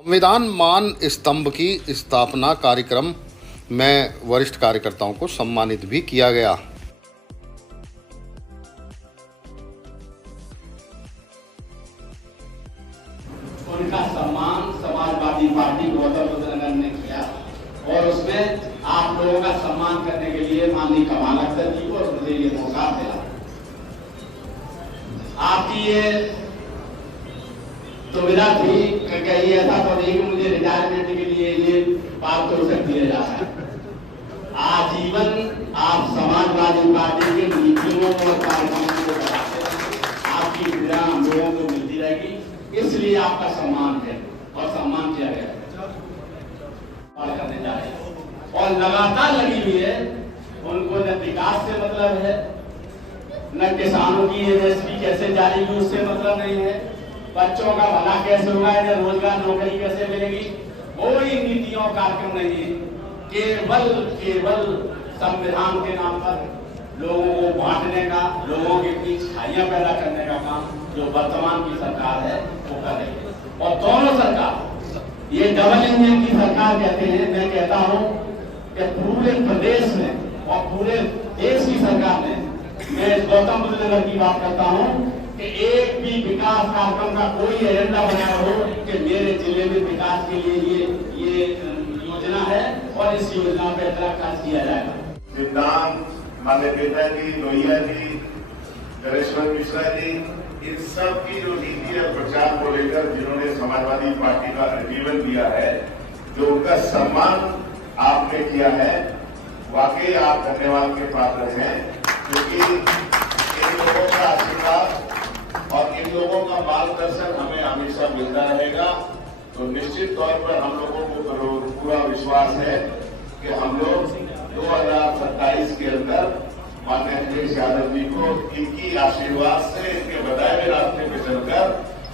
संविधान मान स्तंभ की स्थापना कार्यक्रम में वरिष्ठ कार्यकर्ताओं को सम्मानित भी किया गया। उनका सम्मान समाजवादी पार्टी गौतम बुद्ध नगर ने किया और उसमें आप लोगों का सम्मान करने के लिए माननीय कमाल अख्तर जी को मुझे ये मौका मिला। आपकी ये सुविधा थी कहीं ऐसा तो नहीं कि मुझे रिटायरमेंट के लिए ये पारितोषिक दिया जा रहा है। आजीवन आप समाजवादी पार्टी के नीतियों और कार्यक्रमों को बढ़ाते हैं, आपकी विधा हम लोगों को मिलती रहेगी, इसलिए आपका सम्मान है और सम्मान किया गया करने जा रहे हैं और लगातार लगी हुई है। उनको न विकास से मतलब है, न किसानों की एमएसपी कैसे जारी हुई उससे मतलब नहीं है, बच्चों का भला कैसे होगा या रोजगार नौकरी कैसे मिलेगी, कोई नीतियों कार्यक्रम नहीं है। केवल संविधान के नाम पर लोगों को बांटने का, लोगों के बीच खाइयां पैदा करने का काम जो वर्तमान की सरकार है वो कर रही है। और दोनों सरकार ये डबल इंजन की सरकार कहते हैं। मैं कहता हूं कि पूरे प्रदेश में और पूरे देश की सरकार में मैं गौतम बुद्ध नगर की बात करता हूं कि एक भी विकास कार्यक्रम का कोई एजेंडा बनाया हो कि मेरे जिले में विकास के लिए ये योजना है और इस योजना पर इतना खर्च किया जाएगा। सिद्धांत माननीय बेटा जी, लोहिया जी, गरेश्वर मिश्रा जी, इन सब की जो नीति और प्रचार को लेकर जिन्होंने समाजवादी पार्टी का जीवन दिया है, जो उनका सम्मान आपने किया है, वाकई आप धन्यवाद के पात्र हैं, क्योंकि इन लोगों का आशीर्वाद और इन लोगों का मार्गदर्शन हमें हमेशा मिलता रहेगा। तो निश्चित तौर पर हम लोगों को पूरा विश्वास है कि हम लोग 2027 के अंदर माननीय अखिलेश यादव जी को इनकी आशीर्वाद से, इनके बताए हुए रास्ते पे चलकर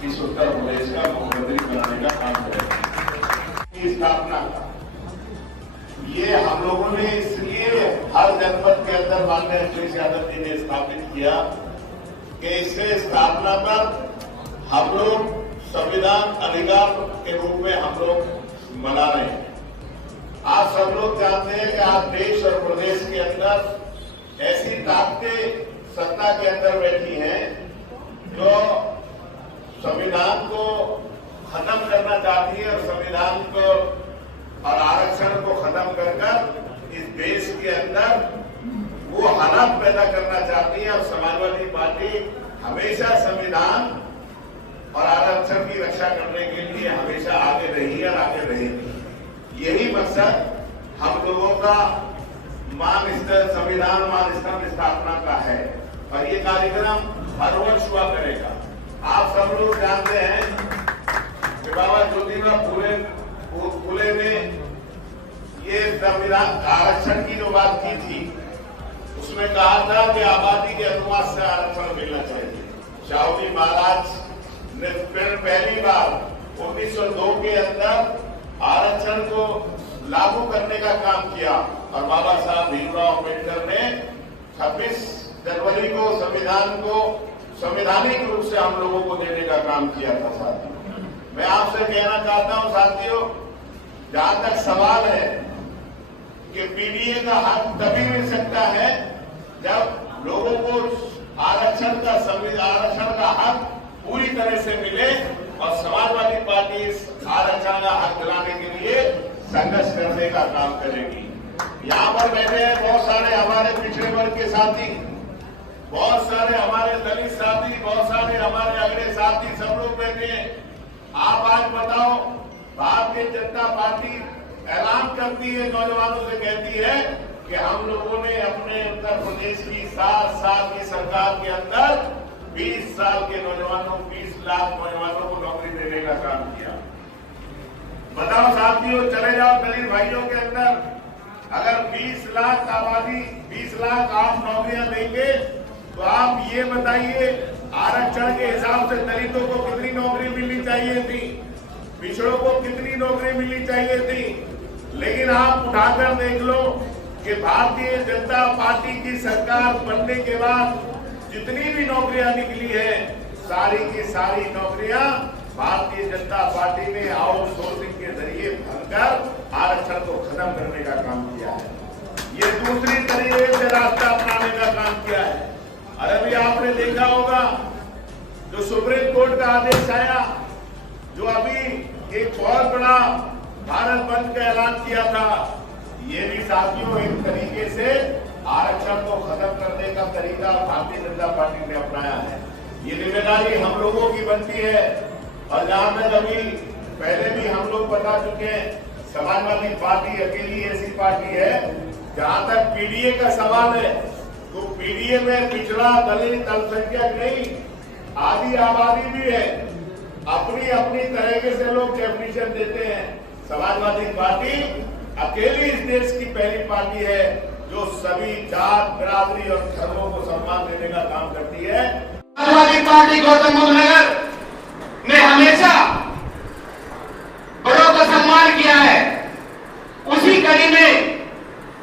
इस उत्तर प्रदेश का मुख्यमंत्री बनाने का काम करेंगे। स्थापना का ये हम लोगों ने इसलिए हर जनपद के अंदर माननीय अखिलेश यादव जी ने स्थापित किया कि इससे स्थापना पर हम लोग संविधान अधिकार के रूप में हम लोग मना रहे हैं। आप सब लोग जानते हैं कि आज देश और प्रदेश के अंदर ऐसी ताकतें सत्ता के अंदर बैठी हैं जो संविधान को खत्म करना चाहती है और संविधान को और आरक्षण को खत्म कर इस देश के अंदर वो हालात पैदा करना चाहती है। और समाजवादी पार्टी हमेशा संविधान और आरक्षण की रक्षा करने के लिए हमेशा आगे रही और आगे रहेगी। यही मकसद हम लोगों का संविधान मान स्तंभ स्थापना का है और ये कार्यक्रम हर वर्ष हुआ करेगा। आप सब लोग जानते हैं कि बाबा ज्योतिबा फुले ने ये संविधान आरक्षण की जो बात की थी उसमें कहा था कि आबादी के अनुपात से आरक्षण मिलना चाहिए। शाहू महाराज ने फिर पहली बार 1902 के अंदर आरक्षण को लागू करने का काम किया और बाबा साहब भीमराव अम्बेडकर ने 26 जनवरी को संविधान को संवैधानिक रूप से हम लोगों को देने का काम किया था। साथियों, मैं आपसे कहना चाहता हूं साथियों, जहां तक सवाल है कि पीडीए का हक तभी मिल सकता है जब लोगों को आरक्षण का हक पूरी तरह से मिले और समाजवादी पार्टी इस आरक्षण का हक दिलाने के लिए संघर्ष करने का काम करेगी। यहाँ पर बैठे हैं बहुत सारे हमारे पिछड़े वर्ग के साथी, बहुत सारे हमारे दलित साथी, बहुत सारे हमारे अगले साथी, सब लोग बैठे हैं। आप आज बताओ, भारतीय जनता पार्टी ऐलान करती है, नौजवानों से कहती है कि हम लोगों ने अपने उत्तर प्रदेश की 7 साल की सरकार के अंदर 20 साल के नौजवानों, 20 लाख नौजवानों को नौकरी देने का काम किया। बताओ साथियों, चले जाओ दलित भाइयों के अंदर, अगर 20 लाख आबादी 20 लाख आप नौकरियां देंगे तो आप ये बताइए आरक्षण के हिसाब से दलितों को कितनी नौकरी मिलनी चाहिए थी, पिछड़ों को कितनी नौकरी मिलनी चाहिए थी। लेकिन आप उठाकर देख लो कि भारतीय जनता पार्टी की सरकार बनने के बाद जितनी भी नौकरियां निकली है, सारी की सारी नौकरियां भारतीय जनता पार्टी ने आउटसोर्सिंग खत्म करने का काम किया है। ये दूसरी तरीके से रास्ता अपनाने का काम किया है। और अभी आपने देखा होगा जो सुप्रीम कोर्ट का आदेश आया, जो अभी एक बहुत बड़ा भारत बंद का ऐलान किया था, ये भी साथियों एक तरीके से आरक्षण को खत्म करने का तरीका भारतीय जनता पार्टी ने अपनाया है। ये जिम्मेदारी हम लोगों की बनती है। और जहां तक अभी पहले भी हम लोग बता चुके हैं, समाजवादी पार्टी अकेली ऐसी पार्टी है, जहां तक पीडीए का सवाल है, तो पीडीए में पिछड़ा, दलित, अल्पसंख्यक नहीं, आधी आबादी भी है। अपनी अपनी तरीके से लोग डेफिनेशन देते हैं। समाजवादी पार्टी अकेली इस देश की पहली पार्टी है जो सभी जात, बिरादरी और धर्मों को सम्मान देने का काम करती है। समाजवादी पार्टी गौतम बुद्ध नगर ने हमेशा बड़ों का सम्मान किया है। उसी कड़ी में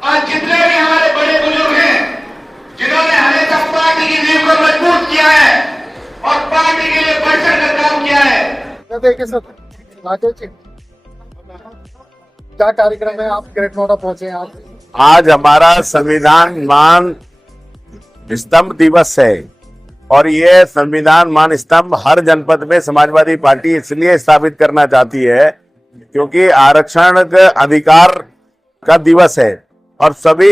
आज जितने भी हमारे बड़े बुजुर्ग हैं, जिन्होंने हमेशा पार्टी की नींव को मजबूत किया है और पार्टी के लिए बढ़ चढ़ कर काम किया है। देखिए सर, राकेश जी, क्या कार्यक्रम है? आप ग्रेट नोएडा पहुंचे हैं आज हमारा संविधान मान स्तंभ दिवस है और ये संविधान मान स्तंभ हर जनपद में समाजवादी पार्टी इसलिए स्थापित करना चाहती है क्योंकि आरक्षण का अधिकार का दिवस है और सभी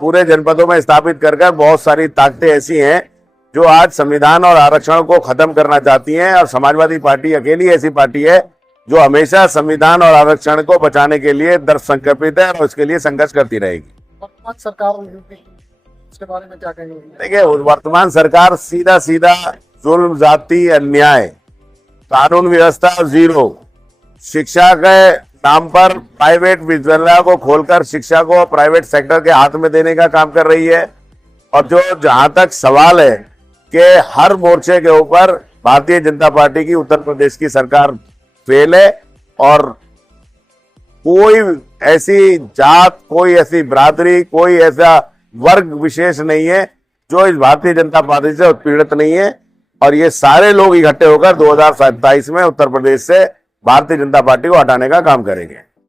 पूरे जनपदों में स्थापित कर बहुत सारी ताकतें ऐसी हैं जो आज संविधान और आरक्षण को खत्म करना चाहती हैं और समाजवादी पार्टी अकेली ऐसी पार्टी है जो हमेशा संविधान और आरक्षण को बचाने के लिए दृढ़ संकल्पित है और उसके लिए संघर्ष करती रहेगी। वर्तमान सरकार इसके बारे में क्या कहेंगे? देखिए, वर्तमान सरकार सीधा सीधा जुल्म, जाति, अन्याय, कानून व्यवस्था जीरो, शिक्षा के नाम पर प्राइवेट विद्यालयों को खोलकर शिक्षा को प्राइवेट सेक्टर के हाथ में देने का काम कर रही है। और जो जहां तक सवाल है कि हर मोर्चे के ऊपर भारतीय जनता पार्टी की उत्तर प्रदेश की सरकार फेल है और कोई ऐसी जात, कोई ऐसी बिरादरी, कोई ऐसा वर्ग विशेष नहीं है जो इस भारतीय जनता पार्टी से उत्पीड़ित नहीं है। और ये सारे लोग इकट्ठे होकर 2027 में उत्तर प्रदेश से भारतीय जनता पार्टी को हटाने का काम करेंगे।